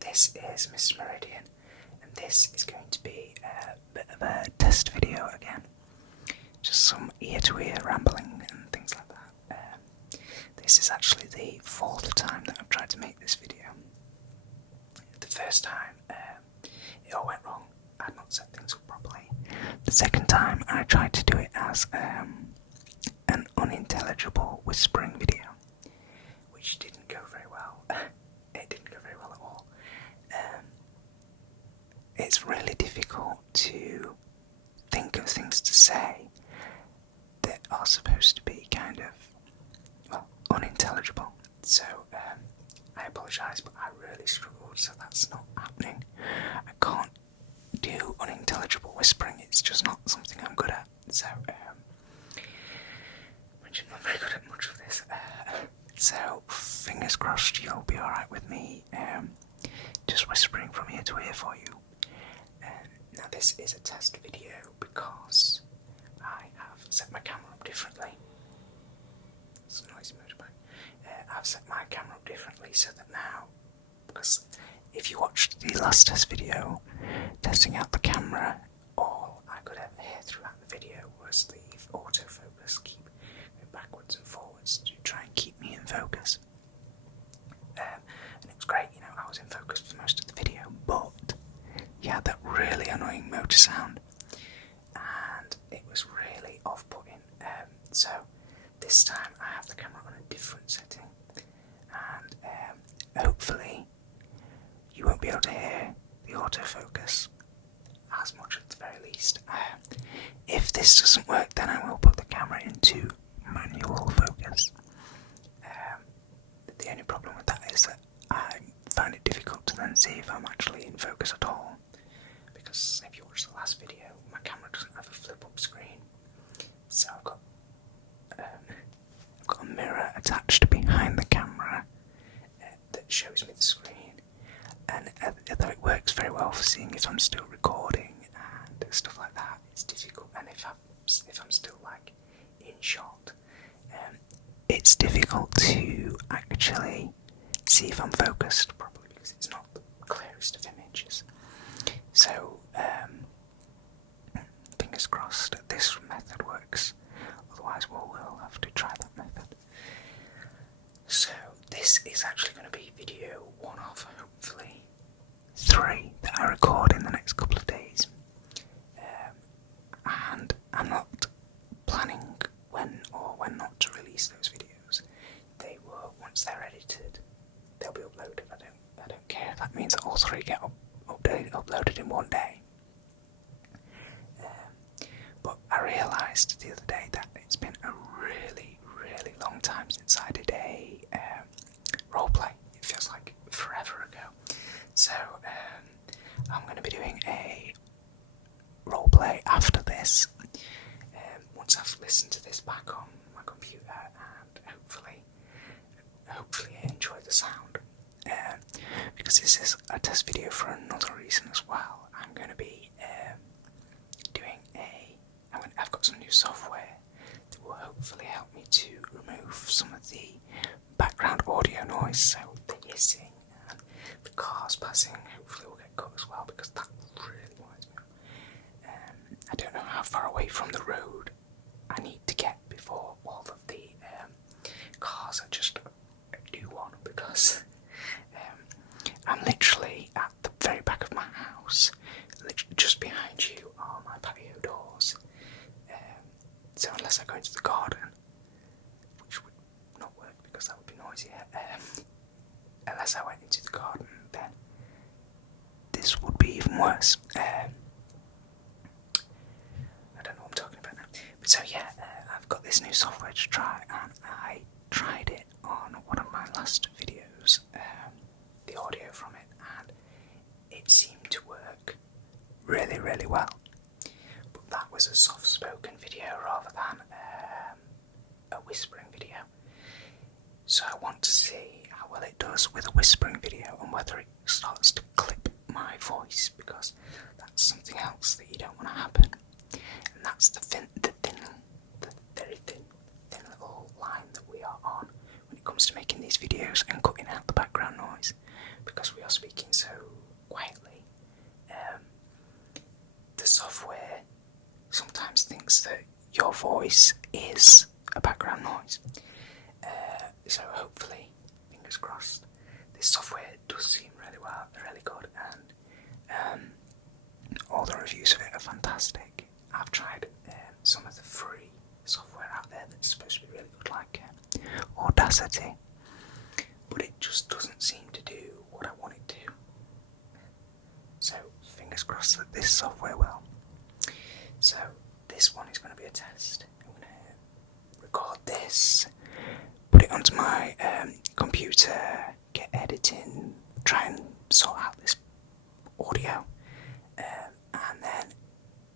this is Mr. Meridian, and this is going to be a bit of a test video again. Just some ear-to-ear rambling and things like that. This is actually the fourth time that I've tried to make this video. The first time, it all went wrong. I had not set things up properly. The second time, I tried to do it as an unintelligible whispering video, which didn't go very well. It didn't go very well at all. It's really difficult to think of things to say that are supposed to be kind of, well, unintelligible. So I apologise, but I really struggled, so that's not happening. I can't do unintelligible whispering, it's just not something I'm good at. So I'm not very good at much of this. So fingers crossed you'll be alright with me just whispering from ear to ear for you. Now this is a test video because I have set my camera up differently. It's a noisy motorbike. I've set my camera up differently so that now, because if you watched the last test video testing out the camera, all I could ever hear throughout the video was the autofocus keep going backwards and forwards to try and keep me in focus. And it was great, you know, I was in focus for most of the video, but you had that really annoying motor sound, and it was really off-putting. So this time I have the camera on a different setting, and hopefully you won't be able to hear the autofocus as much at the very least. If this doesn't work, then I will put the camera into manual focus. The only problem with that is that I find it difficult to then see if I'm actually in focus at all, because if you watch the last video, my camera doesn't have a flip-up screen, so I've got a mirror attached behind the camera that shows me the screen, and although it works very well for seeing if I'm still recording and stuff like that, it's difficult. And if I'm still like in shot, it's difficult to actually see if I'm focused properly because it's not the clearest of images. So fingers crossed this method works, otherwise we'll have to try that method. So this is actually going to be video one of hopefully 3 that I record in the next couple of days, and I'm not planning when not to release those videos. They will, once they're edited, they'll be uploaded. I don't care if that means that all 3 get uploaded in one day. But I realised the other day that it's been a really, really long time since I did a roleplay. It feels like forever ago. So I'm going to be doing a roleplay after this, once I've listened to this back on my computer, and hopefully I enjoy the sound. Because this is a test video for another reason as well. I'm going to be I've got some new software that will hopefully help me to remove some of the background audio noise, so the hissing and the cars passing hopefully will get cut as well, because that really winds me up. I don't know how far away from the road I need to get before all of the cars are just do one, because I'm literally at the very back of my house. Literally just behind you are my patio doors. So unless I go into the garden, which would not work because that would be noisier, unless I went into the garden, then this would be even worse. I don't know what I'm talking about now. But so yeah, I've got this new software to try, and I tried it on one of my last videos, the audio from it, and it seemed to work really, really well. But that was a soft-spoken video rather than a whispering video. So I want to see how well it does with a whispering video, and whether it starts to clip my voice, because that's something else that you don't want to happen. And that's the very thin little line that we are on when it comes to making these videos and cutting out the background noise, because we are speaking so voice is a background noise. So hopefully, fingers crossed, this software does seem really well, really good, and all the reviews of it are fantastic. I've tried some of the free software out there that's supposed to be really good, like Audacity, but it just doesn't seem to do what I want it to. So fingers crossed that this software will. So this one is going to be a test. I'm going to record this, put it onto my computer, get editing, try and sort out this audio, and then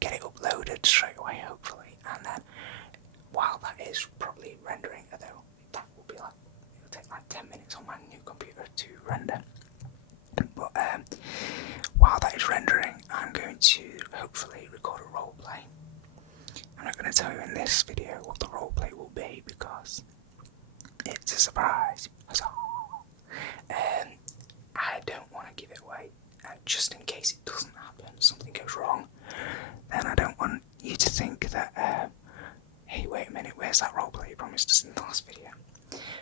get it uploaded straight away, hopefully. And then while that is probably rendering, although that will be like, it'll take like 10 minutes on my new computer to render. But while that is rendering, I'm going to hopefully record a roleplay. I'm not going to tell you in this video what the roleplay will be because it's a surprise. I don't want to give it away, just in case it doesn't happen, something goes wrong. Then I don't want you to think that, hey, wait a minute, where's that roleplay you promised us in the last video?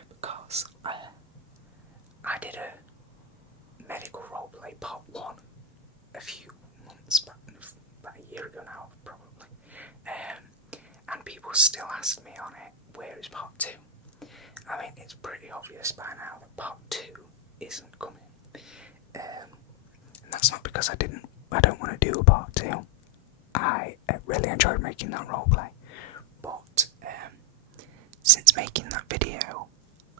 Because I did a medical roleplay part 1 a few months back, about a year ago now, probably. And people still ask me on it, where is part 2? I mean, it's pretty obvious by now that part 2 isn't coming. And that's not because I don't want to do a part 2. I really enjoyed making that roleplay. But since making that video,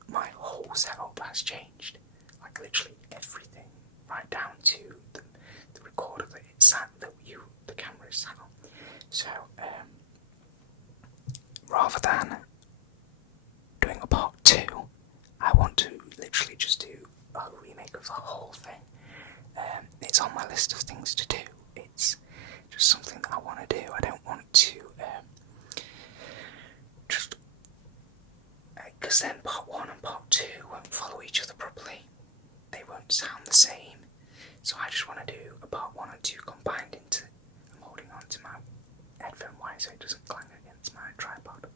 my whole setup has changed. Like literally everything, right down to the recorder that it's sat, the camera is sat on. So rather than doing a part 2, I want to literally just do a remake of the whole thing. It's on my list of things to do. It's just something that I want to do. I don't want to just because then part 1 and part 2 won't follow each other properly. They won't sound the same. So I just want to do a part 1 and 2 combined into. I'm holding on to my headphone wire so it doesn't clang against my tripod.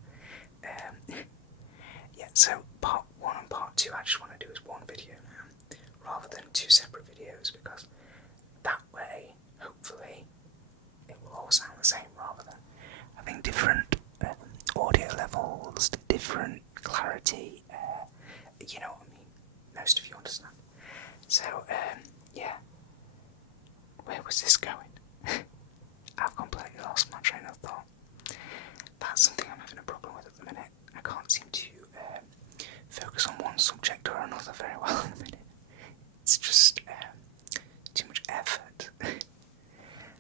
Yeah, so part 1 and part 2 I just want to do as one video now, rather than 2 separate videos, because that way, hopefully, it will all sound the same rather than having different audio levels, different clarity, you know what I mean, most of you understand. So, yeah, where was this going? I've completely lost my train of thought. That's something I'm having a problem with at the minute. I can't seem to focus on one subject or another very well in a minute. It's just too much effort.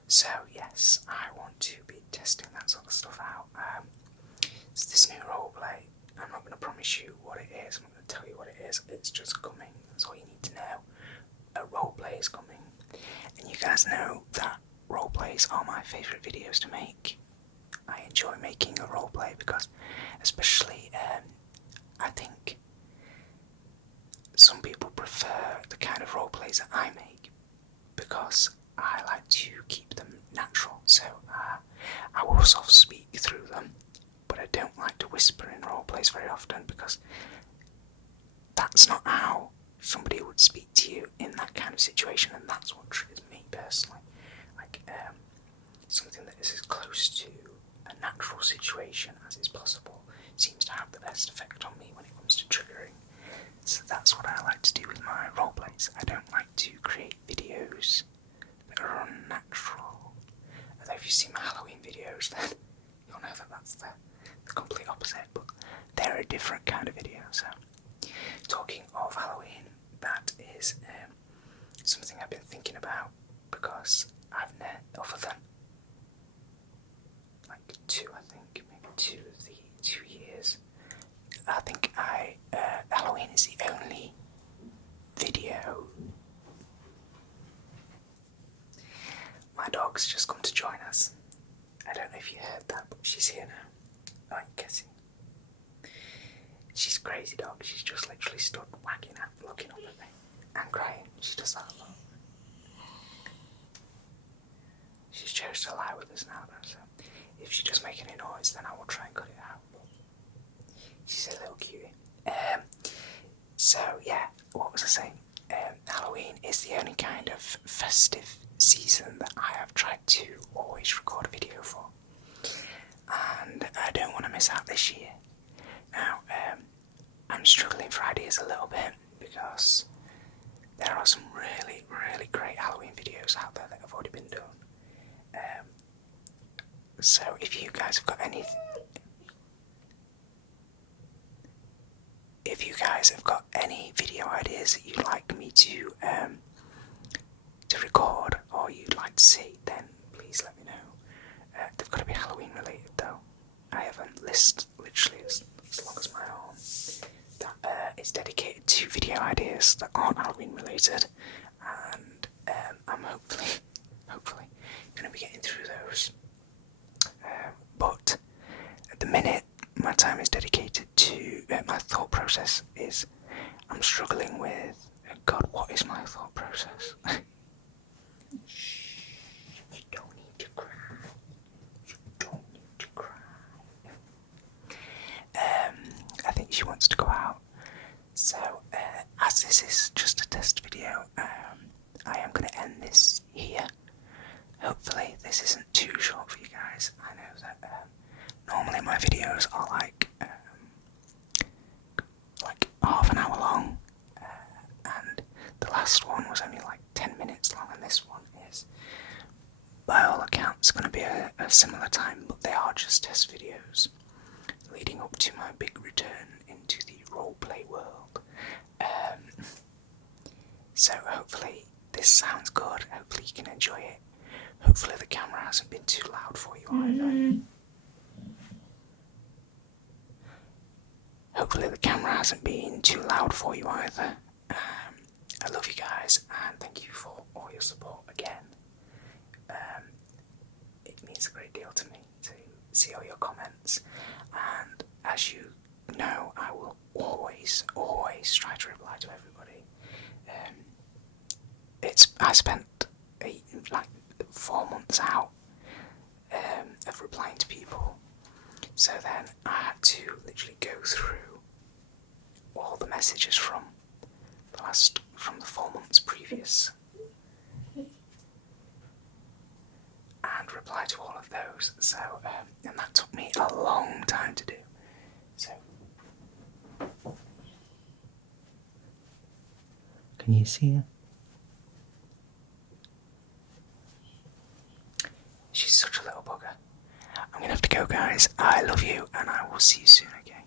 So yes, I want to be testing that sort of stuff out. It's this new roleplay. I'm not going to promise you what it is. I'm not going to tell you what it is. It's just coming. That's all you need to know. A roleplay is coming. And you guys know that roleplays are my favourite videos to make. I enjoy making a roleplay because, especially, I think some people prefer the kind of roleplays that I make because I like to keep them natural. So I will soft speak through them, but I don't like to whisper in roleplays very often because that's not how somebody would speak to you in that kind of situation, and that's what triggers me personally. Like something that is as close to a natural situation as is possible seems to have the best effect on me when it comes to triggering. So that's what I like to do with my roleplays. I don't like to create videos that are unnatural. Although if you see my Halloween videos, then you'll know that that's the complete opposite, but they're a different kind of video. So talking of Halloween, that is something I've been thinking about because I've other than like 2, I think, maybe 2 of the 2 years, I think Halloween is the only video. My dog's just come to join us. I don't know if you heard that, but she's here now. I'm guessing. She's a crazy dog. She's just literally stood wagging at, looking up at me and crying. She does that a lot. She's chose to lie with us now, though, so if she does make any noise, then I will try and cut it was I saying? Halloween is the only kind of festive season that I have tried to always record a video for, and I don't want to miss out this year. Now, I'm struggling for ideas a little bit because there are some really, really great Halloween videos out there that have already been done. So if you guys have got any video ideas that you'd like me to record or you'd like to see, then please let me know. They've got to be Halloween related though. I have a list literally as long as my arm that is dedicated to video ideas that aren't Halloween related, and I'm hopefully going to be getting through those. But at the minute, my time is dedicated to my thought process is I'm struggling with. God, what is my thought process? Shh, you don't need to cry. You don't need to cry. I think she wants to go out. So, as this is just a test video, I am going to end this here. Hopefully this isn't too short for you guys. I know that normally my videos are like half an hour long, and the last one was only like 10 minutes long, and this one is, by all accounts, going to be a similar time, but they are just test videos leading up to my big return into the roleplay world. So hopefully this sounds good, hopefully you can enjoy it. Hopefully the camera hasn't been too loud for you either. I love you guys and thank you for all your support again. It means a great deal to me to see all your comments, and as you know, I will always try to reply to everybody. I spent 4 months out of replying to people, so then I had to literally go through all the messages from the 4 months previous and reply to all of those. So and that took me a long time to do. So can you see her? She's such a little bugger. I'm gonna have to go, guys. I love you, and I will see you soon again.